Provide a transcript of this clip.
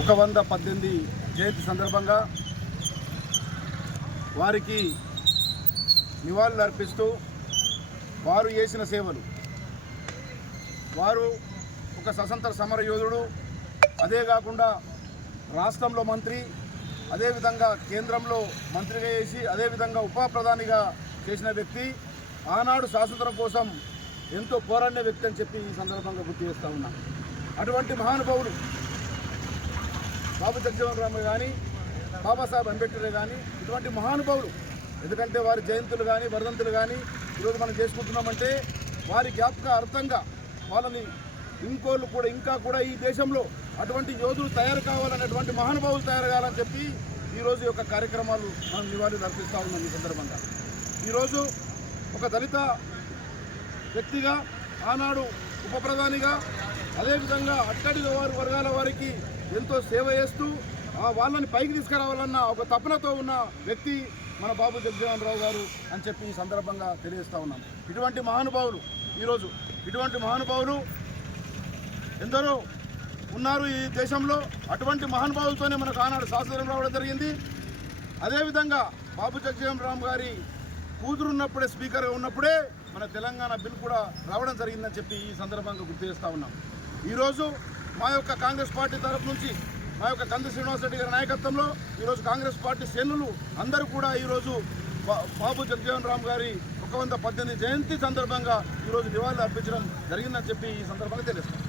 118 జయంతి సందర్భంగా వారికి నివాళులు అర్పిస్తూ వారు చేసిన సేవలు, వారు ఒక స్వతంత్ర సమర యోధుడు, అదే కాకుండా రాష్ట్రంలో మంత్రి, అదేవిధంగా కేంద్రంలో మంత్రిగా చేసి అదేవిధంగా ఉప ప్రధానిగా చేసిన వ్యక్తి, ఆనాడు స్వాతంత్రం కోసం ఎంతో పోరాడిన వ్యక్తి అని చెప్పి ఈ సందర్భంగా గుర్తు చేస్తూ ఉన్నాం. అటువంటి మహానుభావులు బాబు జగజీవన్ రామ్ కానీ, బాబాసాహెబ్ అంబేద్కర్ కానీ, ఇటువంటి మహానుభావులు, ఎందుకంటే వారి జయంతులు కానీ వర్ధంతులు కానీ ఈరోజు మనం చేసుకుంటున్నామంటే వారి జ్ఞాపక అర్థంగా వాళ్ళని ఇంకా కూడా ఈ దేశంలో అటువంటి యోధులు తయారు కావాలనేటువంటి మహానుభావులు తయారు కావాలని చెప్పి ఈరోజు యొక్క కార్యక్రమాలు మనం నివాళులు అర్పిస్తూ ఉన్నాం. ఈ సందర్భంగా ఈరోజు ఒక దళిత వ్యక్తిగా, ఆనాడు ఉప ప్రధానిగా, అదేవిధంగా అట్టడి వర్గాల వారికి ఎంతో సేవ చేస్తూ వాళ్ళని పైకి తీసుకురావాలన్న ఒక తపనతో ఉన్న వ్యక్తి మన బాబు జగజీవన్ రావు గారు అని చెప్పి ఈ సందర్భంగా తెలియజేస్తూ ఉన్నాం. ఇటువంటి మహానుభావులు ఈరోజు ఎందరో ఉన్నారు ఈ దేశంలో. అటువంటి మహానుభావులతోనే మనకు ఆనాడు స్వాతంత్రం రావడం జరిగింది. అదేవిధంగా బాబు జగజీవన్ రామ్ గారి కూతురు ఉన్నప్పుడే, స్పీకర్గా ఉన్నప్పుడే మన తెలంగాణ బిల్ కూడా రావడం జరిగిందని చెప్పి ఈ సందర్భంగా గుర్తు చేస్తూ ఉన్నాం. ఈరోజు మా యొక్క కాంగ్రెస్ పార్టీ తరఫు నుంచి మా యొక్క కంది శ్రీనివాసరెడ్డి గారి నాయకత్వంలో ఈరోజు కాంగ్రెస్ పార్టీ శ్రేణులు అందరూ కూడా ఈరోజు బాబు జగజీవన్ రామ్ గారి 118 జయంతి సందర్భంగా ఈరోజు నివాళులు అర్పించడం జరిగిందని చెప్పి ఈ సందర్భంగా తెలుస్తాం.